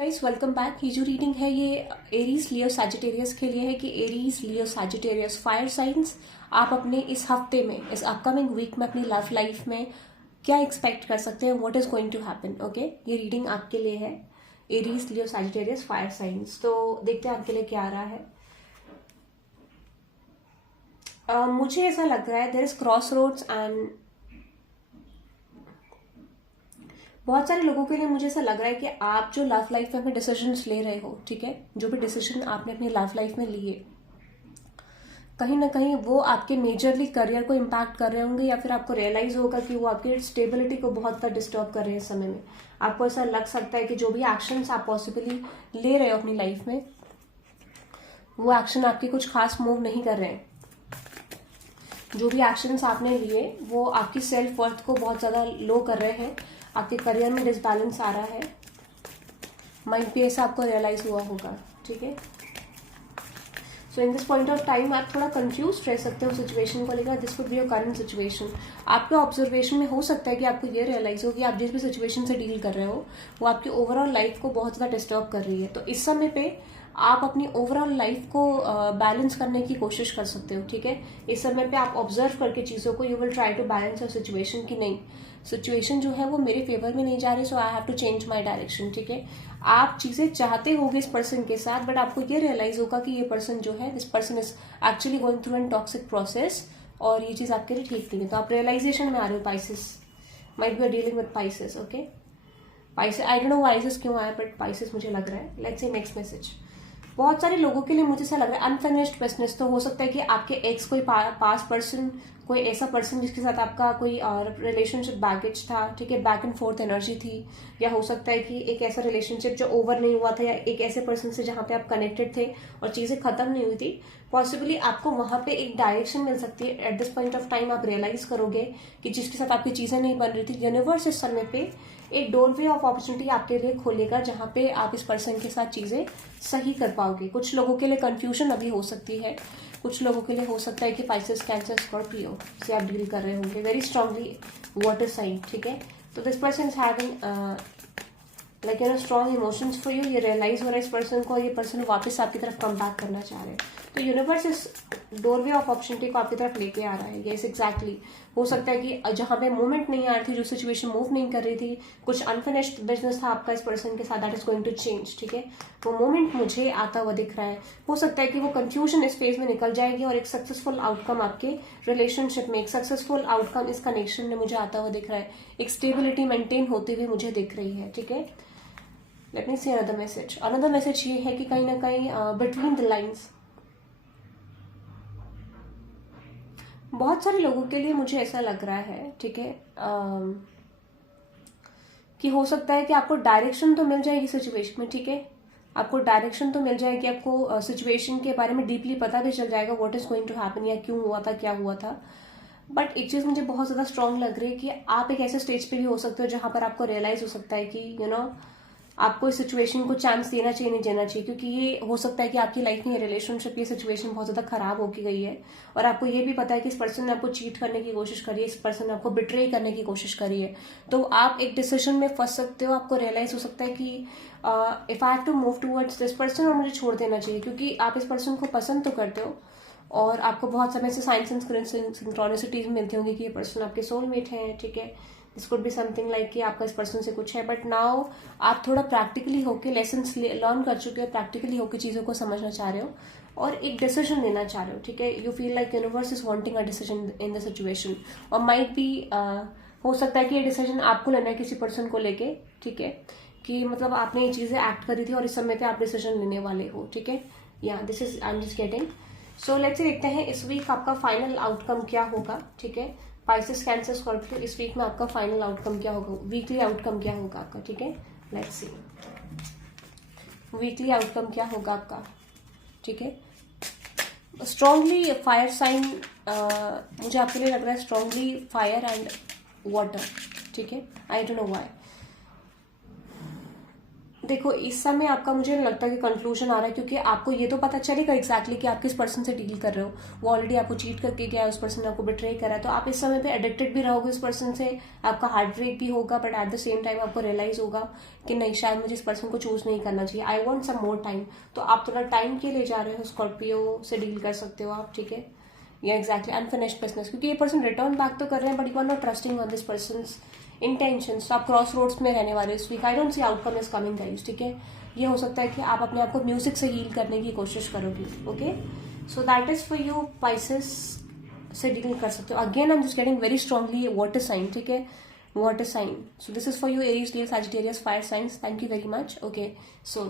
Guys welcome back. ये जो reading है ये एरीज लियो सैजिटेरियस के लिए है कि Aries Leo Sagittarius fire science आप अपने इस हफ्ते में, इस अपकमिंग वीक में अपनी लव लाइफ में क्या एक्सपेक्ट कर सकते हैं, what is going to happen. Okay, ये रीडिंग आपके लिए है Aries Leo Sagittarius fire signs. तो देखते हैं आपके लिए क्या आ रहा है। मुझे ऐसा लग रहा है there is crossroads and बहुत सारे लोगों के लिए मुझे ऐसा लग रहा है कि आप जो लव लाइफ में अपने डिसीजंस ले रहे हो, ठीक है, जो भी डिसीजन आपने अपनी लव लाइफ में लिए, कहीं ना कहीं वो आपके मेजरली करियर को इम्पैक्ट कर रहे होंगे, या फिर आपको रियलाइज होगा कि वो आपकी स्टेबिलिटी को बहुत ज़्यादा डिस्टर्ब कर रहे हैं इस समय में। आपको ऐसा लग सकता है कि जो भी एक्शंस आप पॉसिबली ले रहे हो अपनी लाइफ में, वो एक्शन आपके कुछ खास मूव नहीं कर रहे हैं। जो भी एक्शंस आपने लिए वो आपकी सेल्फ वर्थ को बहुत ज़्यादा लो कर रहे हैं। आपके करियर में डिसबैलेंस आ रहा है, माइंड पे ऐसा आपको रियलाइज हुआ होगा, ठीक है। So in this point of time आप थोड़ा कंफ्यूज रह सकते हो सिचुएशन को लेकर। This would be your current situation. आपके ऑब्जर्वेशन में हो सकता है कि आपको ये रियलाइज हो कि आप जिस भी सिचुएशन से डील कर रहे हो वो आपकी ओवरऑल लाइफ को बहुत ज़्यादा डिस्टर्ब कर रही है। तो इस समय पे आप अपनी ओवरऑल लाइफ को बैलेंस करने की कोशिश कर सकते हो, ठीक है। इस समय पे आप ऑब्जर्व करके चीज़ों को you will try to balance your situation की नहीं, सिचुएशन जो है वो मेरे फेवर में नहीं जा रही, so I have to change my direction, ठीक है। आप चीजें चाहते होगे इस पर्सन के साथ, बट आपको ये रियलाइज होगा कि ये पर्सन जो है, this person is actually going through an toxic process और ये चीज आपके लिए ठीक नहीं है। तो आप रियलाइजेशन में आ रहे हो। Pisces might be dealing with Pisces, okay. Pisces, I don't know Pisces क्यों आया, बट पाइसेस मुझे लग रहा है। Let's see next message. बहुत सारे लोगों के लिए मुझे ऐसा लग रहा है अनफिनिश्ड बिजनेस। तो हो सकता है कि आपके एक्स कोई पास पर्सन, कोई ऐसा पर्सन जिसके साथ आपका कोई रिलेशनशिप बैगेज था, ठीक है, बैक एंड फोर्थ एनर्जी थी, या हो सकता है कि एक ऐसा रिलेशनशिप जो ओवर नहीं हुआ था, या एक ऐसे पर्सन से जहां पे आप कनेक्टेड थे और चीजें खत्म नहीं हुई थी। पॉसिबली आपको वहां पे एक डायरेक्शन मिल सकती है। At this point of time आप रियलाइज करोगे कि जिसके साथ आपकी चीजें नहीं बन रही थी, यूनिवर्स इस समय पे एक डोरवे ऑफ अपॉर्चुनिटी आपके लिए खोलेगा जहां पे आप इस पर्सन के साथ चीजें सही कर पाओगे। कुछ लोगों के लिए कंफ्यूजन अभी हो सकती है, कुछ लोगों के लिए हो सकता है कि पाइसेस, कैंसर, स्कॉर्पियो से आप डील कर रहे होंगे वेरी स्ट्रांगली वाटर साइन, ठीक है। तो this person is having like strong emotions for you. ये रियलाइज हो रहा है इस पर्सन को, और ये पर्सन वापस आपकी तरफ कम बैक करना चाह रहे हैं। तो यूनिवर्स इस डोरवे ऑफ अपॉर्चुनिटी को आपकी तरफ लेके आ रहा है। Yes exactly. हो सकता है कि जहां पे मूवमेंट नहीं आ रही थी, जो सिचुएशन मूव नहीं कर रही थी, कुछ अनफिनिश्ड बिजनेस था आपका इस पर्सन के साथ, that is going to change, ठीक है। वो मूवमेंट मुझे आता हुआ दिख रहा है। हो सकता है कि वो कंफ्यूजन इस फेज में निकल जाएगी और एक सक्सेसफुल आउटकम आपके रिलेशनशिप में, एक सक्सेसफुल आउटकम इस कनेक्शन में मुझे आता हुआ दिख रहा है। एक स्टेबिलिटी मेंटेन होती हुई मुझे दिख रही है, ठीक है। Let me see another message. Another message ये है कि कहीं ना कहीं बिटवीन द लाइन्स बहुत सारे लोगों के लिए मुझे ऐसा लग रहा है, ठीक है, कि हो सकता है कि आपको डायरेक्शन तो मिल जाएगी सिचुएशन में, ठीक है। आपको डायरेक्शन तो मिल जाएगी, आपको सिचुएशन के बारे में डीपली पता भी चल जाएगा what is going to happen, या क्यों हुआ था, क्या हुआ था। बट एक चीज मुझे बहुत ज्यादा स्ट्रांग लग रही है कि आप एक ऐसे स्टेज पे भी हो सकते हो जहां पर आपको रियलाइज हो सकता है कि यू नो आपको इस सिचुएशन को चांस देना चाहिए, नहीं देना चाहिए, क्योंकि ये हो सकता है कि आपकी लाइफ में ये रिलेशनशिप, ये सिचुएशन बहुत ज्यादा खराब होके गई है, और आपको ये भी पता है कि इस पर्सन ने आपको चीट करने की कोशिश करी है, इस पर्सन ने आपको बिट्रे करने की कोशिश करी है। तो आप एक डिसीजन में फंस सकते हो। आपको रियलाइज हो सकता है कि if I have to move towards this person, और मुझे छोड़ देना चाहिए, क्योंकि आप इस पर्सन को पसंद तो करते हो और आपको बहुत समय से साइंस एंड सिंक्रोनिसिटीज मिलती होंगी कि ये पर्सन आपके सोलमेट है, ठीक है। This could be something like कि आपका इस पर्सन से कुछ है, बट नाउ आप थोड़ा प्रैक्टिकली होके लेसन्स लर्न कर चुके हो, प्रैक्टिकली होके चीजों को समझना चाह रहे हो और एक डिसीजन लेना चाह रहे हो, ठीक है। You feel like universe is wanting a decision in the situation, और माइट भी हो सकता है कि ये डिसीजन आपको लेना है किसी पर्सन को लेके, ठीक है, कि मतलब आपने ये चीजें एक्ट करी थी और इस समय पे आप डिसीजन लेने वाले हो, ठीक है। या this is I am just getting. So let's say देखते हैं इस वीक आपका फाइनल आउटकम क्या होगा, ठीक है। पाइसेस, कैंसर, स्कॉर्पियो, इस वीक में आपका फाइनल आउटकम क्या होगा, वीकली आउटकम क्या होगा आपका, ठीक है। लेट्स सी वीकली आउटकम क्या होगा आपका, ठीक है। स्ट्रांगली फायर साइन, मुझे आपके लिए लग रहा है स्ट्रांगली फायर एंड वाटर, ठीक है। I don't know why. देखो इस समय आपका मुझे नहीं लगता कि कंक्लूजन आ रहा है, क्योंकि आपको ये तो पता चलेगा एग्जैक्टली कि आप किस पर्सन से डील कर रहे हो। वो ऑलरेडी आपको चीट करके गया है, उस पर्सन ने आपको बिट्रे करा है, तो आप इस समय पे एडिक्टेड भी रहोगे उस पर्सन से, आपका हार्ट ब्रेक भी होगा, but at the same time आपको रियलाइज होगा कि नहीं, शायद मुझे इस पर्सन को चूज नहीं करना चाहिए, I want some more time. तो आप थोड़ा टाइम के लिए जा रहे हो, स्कॉर्पियो से डील कर सकते हो आप, ठीक है। या एग्जैक्टली अनफिनिश्ड बिजनेस, क्योंकि ये पर्सन रिटर्न बैक तो कर रहे हैं but you are not trusting on this person's intentions. तो आप क्रॉस रोड्स में रहने वाले इस week, I don't see outcome is coming guys, ठीक है। ये हो सकता है कि आप अपने आप को म्यूजिक से हील करने की कोशिश करोगे, okay. So that is for you, Pisces से डील कर सकते हो। Again I am just getting very strongly water sign, ठीक है, water sign. So this is for you Aries, Leo, Sagittarius, fire signs. Thank you very much, okay. So